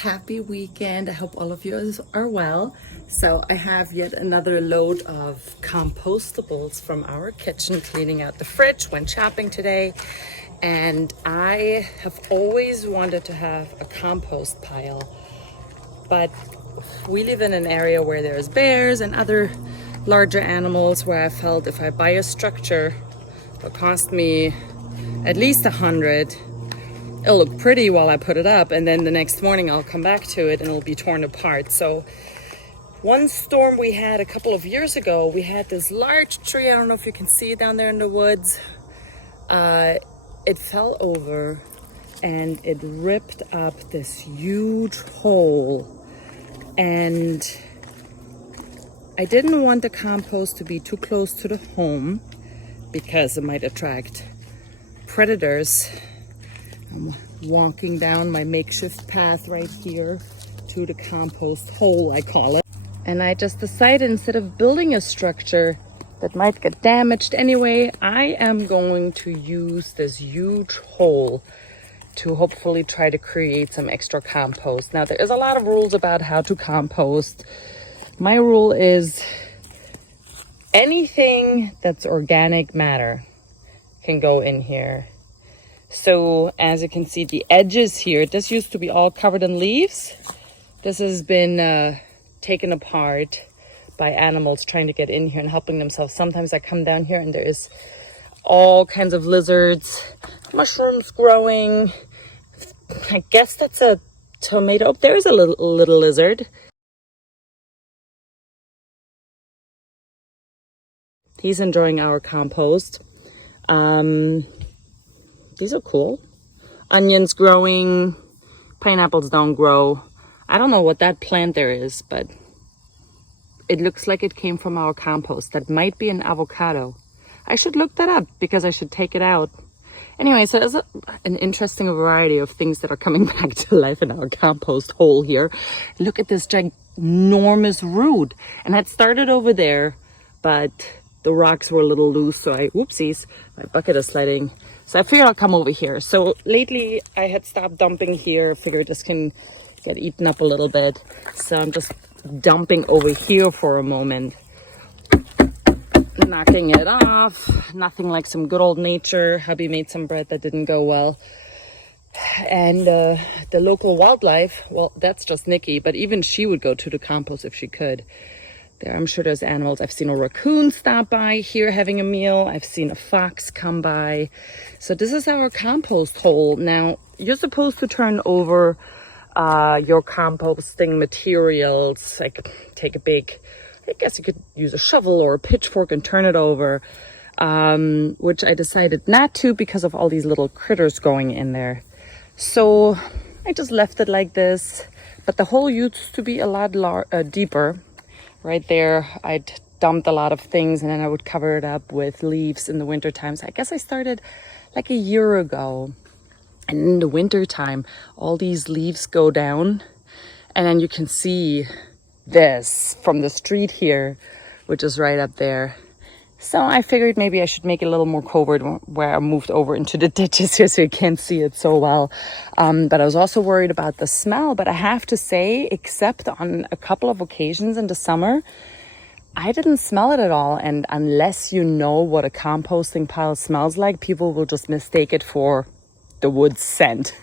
happy weekend. I hope all of you are well. So I have yet another load of compostables from our kitchen, cleaning out the fridge, went shopping today. And I have always wanted to have a compost pile, but we live in an area where there's bears and other larger animals, where I felt if I buy a structure, it'll cost me at least 100. It'll look pretty while I put it up, and then the next morning I'll come back to it and it'll be torn apart. So one storm we had a couple of years ago, we had this large tree. I don't know if you can see it down there in the woods. It fell over and it ripped up this huge hole. And I didn't want the compost to be too close to the home because it might attract predators. I'm walking down my makeshift path right here to the compost hole, I call it. And I just decided, instead of building a structure that might get damaged anyway, I am going to use this huge hole to hopefully try to create some extra compost. Now, there is a lot of rules about how to compost. My rule is anything that's organic matter can go in here. So as you can see, the edges here, this used to be all covered in leaves. This has been taken apart by animals trying to get in here and helping themselves. Sometimes I come down here and there is all kinds of lizards, mushrooms growing. I guess that's a tomato. Oh, there's a little lizard. He's enjoying our compost. These are cool. Onions growing, pineapples don't grow. I don't know what that plant there is, but it looks like it came from our compost. That might be an avocado. I should look that up because I should take it out. Anyway, so there's an interesting variety of things that are coming back to life in our compost hole here. Look at this ginormous root. And that started over there, but the rocks were a little loose, so whoopsies, my bucket is sliding. So I figured I'll come over here. So lately I had stopped dumping here. I figured this can get eaten up a little bit. So I'm just dumping over here for a moment. Knocking it off. Nothing like some good old nature. Hubby made some bread that didn't go well. And the local wildlife, well, that's just Nikki, but even she would go to the compost if she could. There, I'm sure there's animals. I've seen a raccoon stop by here having a meal. I've seen a fox come by. So this is our compost hole. Now, you're supposed to turn over your composting materials. Like take a big, I guess you could use a shovel or a pitchfork and turn it over, which I decided not to because of all these little critters going in there. So I just left it like this. But the hole used to be a lot deeper. Right there, I'd dumped a lot of things and then I would cover it up with leaves in the winter time. So I guess I started like a year ago. And in the winter time, all these leaves go down. And then you can see this from the street here, which is right up there. So I figured maybe I should make it a little more covert where I moved over into the ditches here so you can't see it so well. But I was also worried about the smell. But I have to say, except on a couple of occasions in the summer, I didn't smell it at all. And unless you know what a composting pile smells like, people will just mistake it for the woods scent,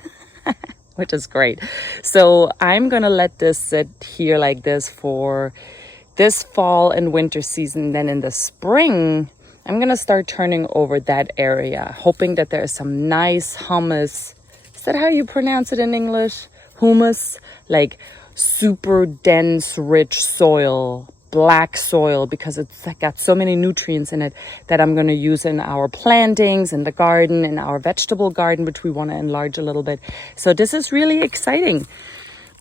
which is great. So I'm going to let this sit here like this for this fall and winter season. Then in the spring, I'm going to start turning over that area, hoping that there is some nice humus. Is that how you pronounce it in English? Humus, like super dense, rich soil, black soil, because it's got so many nutrients in it that I'm going to use in our plantings, in the garden, in our vegetable garden, which we want to enlarge a little bit. So this is really exciting.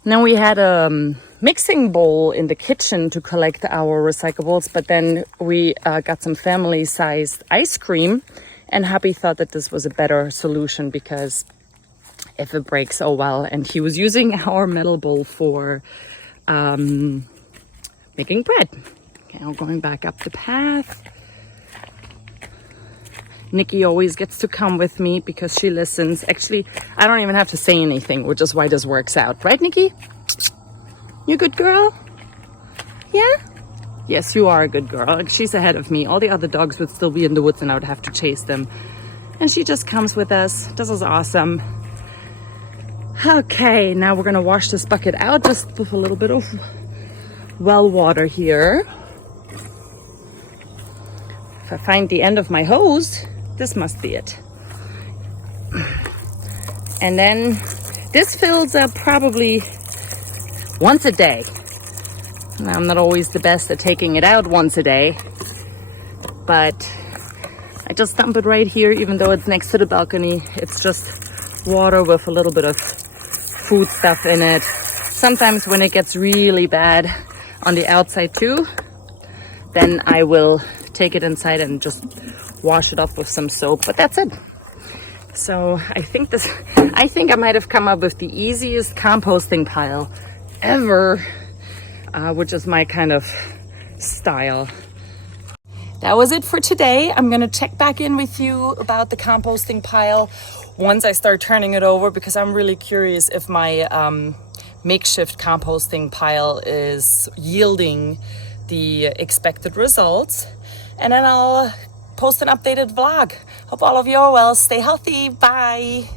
Now we had a mixing bowl in the kitchen to collect our recyclables, but then we got some family-sized ice cream, and hubby thought that this was a better solution because if it breaks, oh well. And he was using our metal bowl for making bread. Okay, now going back up the path. Nikki always gets to come with me because she listens. Actually, I don't even have to say anything, which is why this works out. Right, Nikki? You a good girl? Yeah? Yes, you are a good girl. She's ahead of me. All the other dogs would still be in the woods and I would have to chase them. And she just comes with us. This is awesome. Okay, now we're gonna wash this bucket out just with a little bit of well water here. If I find the end of my hose, this must be it. And then this fills up probably once a day. Now, I'm not always the best at taking it out once a day, but I just dump it right here, even though it's next to the balcony. It's just water with a little bit of food stuff in it. Sometimes when it gets really bad on the outside too, then I will take it inside and just wash it off with some soap, but that's it. So I think I might have come up with the easiest composting pile ever, which is my kind of style. That was it for today. I'm gonna check back in with you about the composting pile once I start turning it over, because I'm really curious if my makeshift composting pile is yielding the expected results. And then I'll post an updated vlog. Hope all of you are well. Stay healthy. Bye.